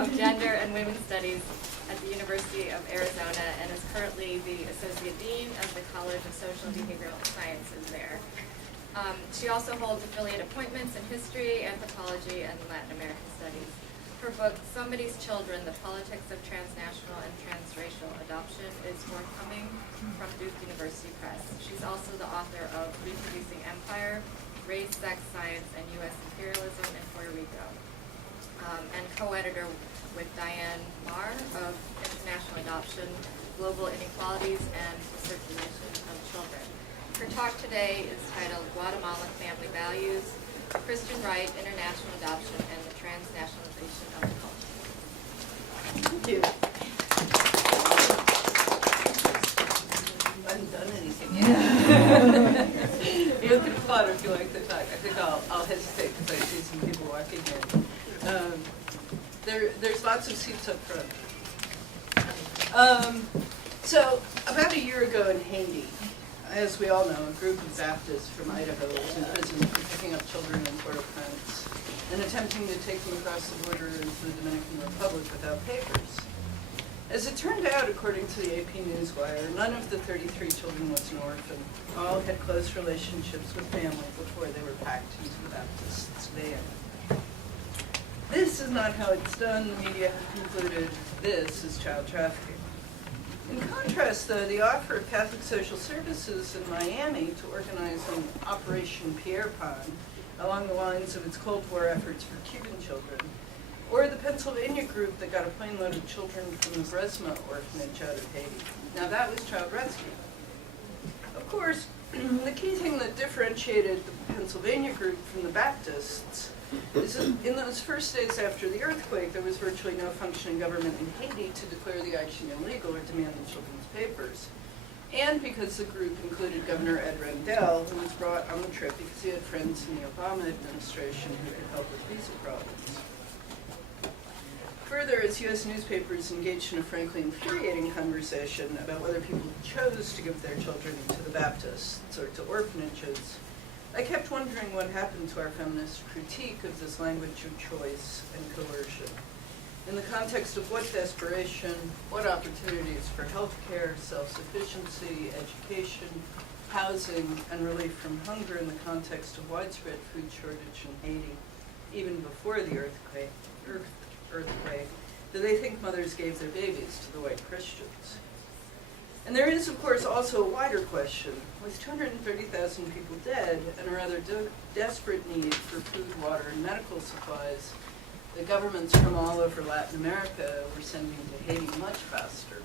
of Gender and Women's Studies at the University of Arizona and is currently the Associate Dean of the College of Social and Behavioral Sciences there. She also holds affiliate appointments in history, anthropology, and Latin American studies. Her book, Somebody's Children, The Politics of Transnational and Transracial Adoption, is forthcoming from Duke University Press. She's also the author of Reproducing Empire, Race, Sex, Science, and U.S. Imperialism in Puerto Rico, and co-editor with Diane Marr of International Adoption, Global Inequalities, and the Circulation of Children. Her talk today is titled Guatemalan Family Values, Christian Right, International Adoption, and the Transnationalization of the Culture. Thank you. I haven't done anything yet. You can applaud if you like the talk. I think I'll hesitate because I see some people walking in. There's lots of seats up front. So about a year ago in Haiti, as we all know, a group of Baptists from Idaho was imprisoned for picking up children in Port-au-Prince and attempting to take them across the border into the Dominican Republic without papers. As it turned out, according to the AP Newswire, none of the 33 children was an orphan. All had close relationships with family before they were packed into the Baptist's van. This is not how it's done. The media have concluded this is child trafficking. In contrast, though, the offer of Catholic Social Services in Miami to organize an Operation Pierre Pon along the lines of its Cold War efforts for Cuban children, or the Pennsylvania group that got a plane load of children from the Bresma orphanage out of Haiti. Now that was child rescue. Of course, the key thing that differentiated the Pennsylvania group from the Baptists is that in those first days after the earthquake, there was virtually no functioning government in Haiti to declare the action illegal or demand the children's papers. And because the group included Governor Ed Rendell, who was brought on the trip because he had friends in the Obama administration who could help with visa problems. Further, as U.S. newspapers engaged in a frankly infuriating conversation about whether people chose to give their children to the Baptists or to orphanages, I kept wondering what happened to our feminist critique of this language of choice and coercion. In the context of what desperation, what opportunities for health care, self-sufficiency, education, housing, and relief from hunger in the context of widespread food shortage in Haiti, even before the earthquake, do they think mothers gave their babies to the white Christians? And there is, of course, also a wider question. With 230,000 people dead and a rather desperate need for food, water, and medical supplies, the governments from all over Latin America were sending to Haiti much faster.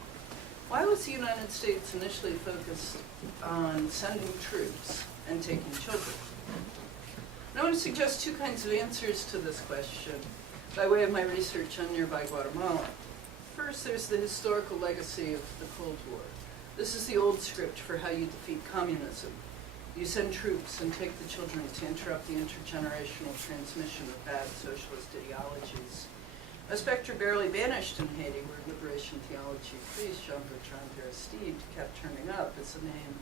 Why was the United States initially focused on sending troops and taking children? And I want to suggest two kinds of answers to this question by way of my research on nearby Guatemala. First, there's the historical legacy of the Cold War. This is the old script for how you defeat communism. You send troops and take the children to interrupt the intergenerational transmission of bad socialist ideologies. A specter barely vanished in Haiti, where liberation theology priest Jean-Bertrand Aristide kept turning up as the name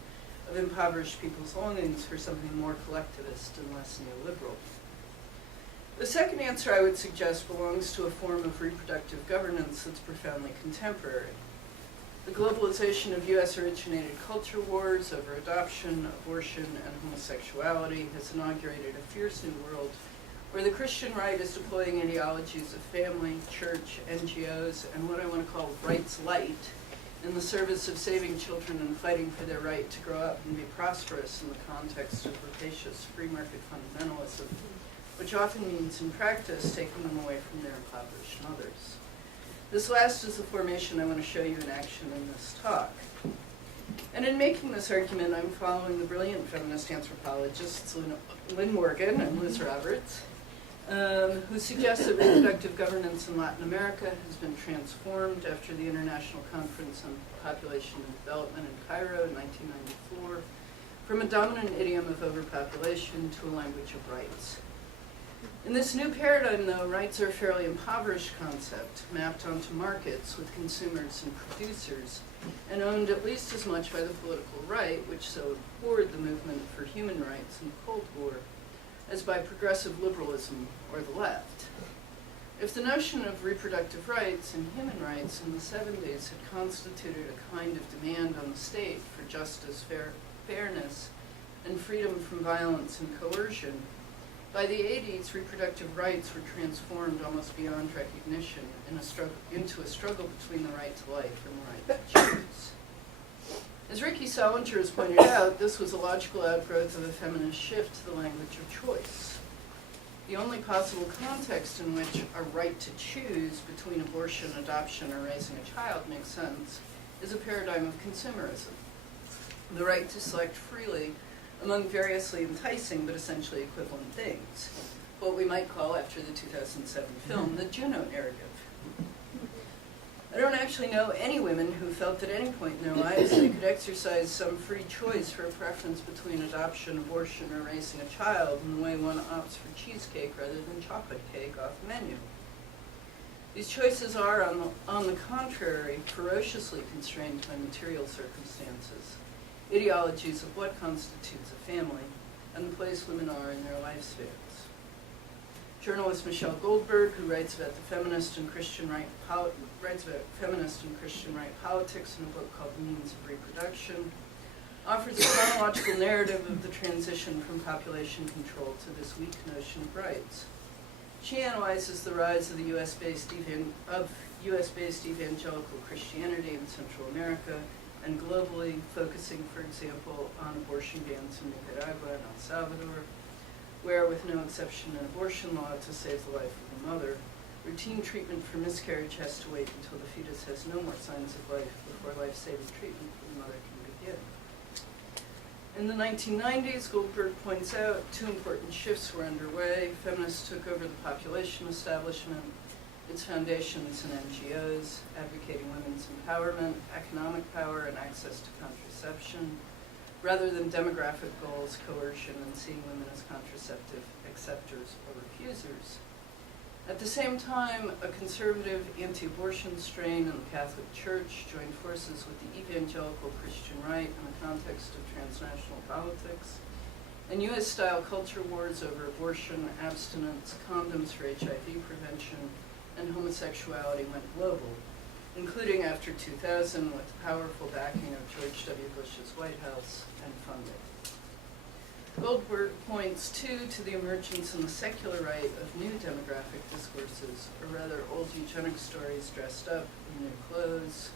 of impoverished people's longings for something more collectivist and less neoliberal. The second answer I would suggest belongs to a form of reproductive governance that's profoundly contemporary. The globalization of US-originated culture wars over adoption, abortion, and homosexuality has inaugurated a fierce new world where the Christian right is deploying ideologies of family, church, NGOs, and what I want to call rights light in the service of saving children and fighting for their right to grow up and be prosperous in the context of rapacious free market fundamentalism, which often means in practice taking them away from their impoverished mothers. This last is the formation I want to show you in action in this talk. And in making this argument, I'm following the brilliant feminist anthropologists Lynn Morgan and Liz Roberts, who suggest that reproductive governance in Latin America has been transformed after the International Conference on Population and Development in Cairo in 1994 from a dominant idiom of overpopulation to a language of rights. In this new paradigm, though, rights are a fairly impoverished concept, mapped onto markets with consumers and producers, and owned at least as much by the political right, which so abhorred the movement for human rights in the Cold War, as by progressive liberalism or the left. If the notion of reproductive rights and human rights in the 70s had constituted a kind of demand on the state for justice, fairness, and freedom from violence and coercion, by the 80s, reproductive rights were transformed almost beyond recognition into a struggle between the right to life and the right to choose. As Ricky Salinger has pointed out, this was a logical outgrowth of a feminist shift to the language of choice. The only possible context in which a right to choose between abortion, adoption, or raising a child makes sense is a paradigm of consumerism. The right to select freely among variously enticing but essentially equivalent things, what we might call, after the 2007 film, the Juno narrative. I don't actually know any women who felt at any point in their lives they could exercise some free choice for a preference between adoption, abortion, or raising a child in the way one opts for cheesecake rather than chocolate cake off the menu. These choices are, on the contrary, ferociously constrained by material circumstances, ideologies of what constitutes a family, and the place women are in their lifespans. Journalist Michelle Goldberg, who writes about feminist and Christian right politics in a book called The Means of Reproduction, offers a chronological narrative of the transition from population control to this weak notion of rights. She analyzes the rise of the U.S.-based evangelical Christianity in Central America and globally, focusing, for example, on abortion bans in Nicaragua and El Salvador, where, with no exception in abortion law to save the life of the mother, routine treatment for miscarriage has to wait until the fetus has no more signs of life before life-saving treatment for the mother can begin. In the 1990s, Goldberg points out two important shifts were underway. Feminists took over the population establishment, its foundations and NGOs, advocating women's empowerment, economic power, and access to contraception, rather than demographic goals, coercion, and seeing women as contraceptive acceptors or refusers. At the same time, a conservative anti-abortion strain in the Catholic Church joined forces with the evangelical Christian right in the context of transnational politics, and U.S.-style culture wars over abortion, abstinence, condoms for HIV prevention, and homosexuality went global, including after 2000 with the powerful backing of George W. Bush's White House and funding. Goldberg points, too, to the emergence in the secular right of new demographic discourses, or rather old eugenic stories dressed up in new clothes,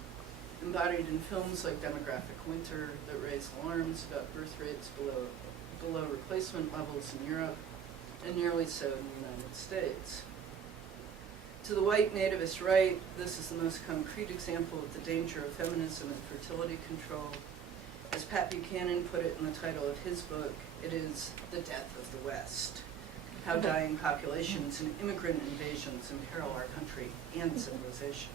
embodied in films like Demographic Winter that raise alarms about birth rates below replacement levels in Europe, and nearly so in the United States. To the white nativist right, this is the most concrete example of the danger of feminism and fertility control. As Pat Buchanan put it in the title of his book, it is the death of the West, how dying populations and immigrant invasions imperil our country and civilization.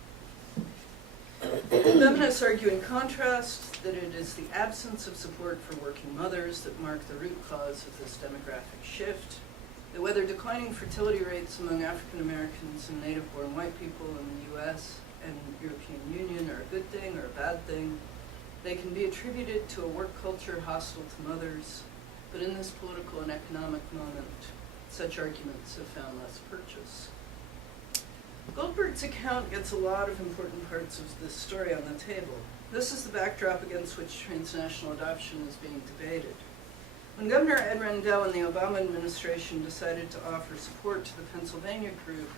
Feminists argue in contrast that it is the absence of support for working mothers that mark the root cause of this demographic shift, that whether declining fertility rates among African Americans and native-born white people in the U.S. and European Union are a good thing or a bad thing, they can be attributed to a work culture hostile to mothers, but in this political and economic moment, such arguments have found less purchase. Goldberg's account gets a lot of important parts of this story on the table. This is the backdrop against which transnational adoption is being debated. When Governor Ed Rendell and the Obama administration decided to offer support to the Pennsylvania group,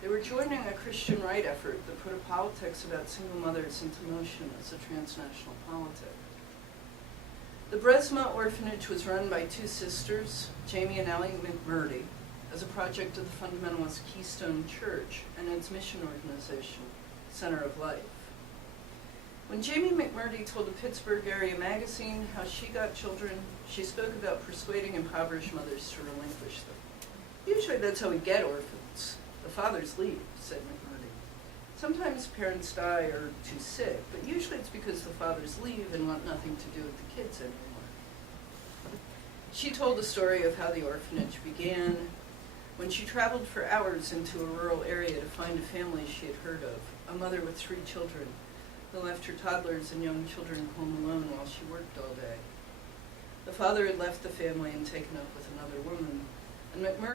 they were joining a Christian right effort that put a politics about single mothers into motion as a transnational politic. The Bresma Orphanage was run by two sisters, Jamie and Ellie McMurdy, as a project of the fundamentalist Keystone Church and its mission organization, Center of Life. When Jamie McMurdy told a Pittsburgh area magazine how she got children, she spoke about persuading impoverished mothers to relinquish them. Usually that's how we get orphans. The fathers leave, said McMurdy. Sometimes parents die or are too sick, but usually it's because the fathers leave and want nothing to do with the kids anymore. She told the story of how the orphanage began, when she traveled for hours into a rural area to find a family she had heard of, a mother with 3 children, who left her toddlers and young children home alone while she worked all day. The father had left the family and taken up with another woman, and McMurdy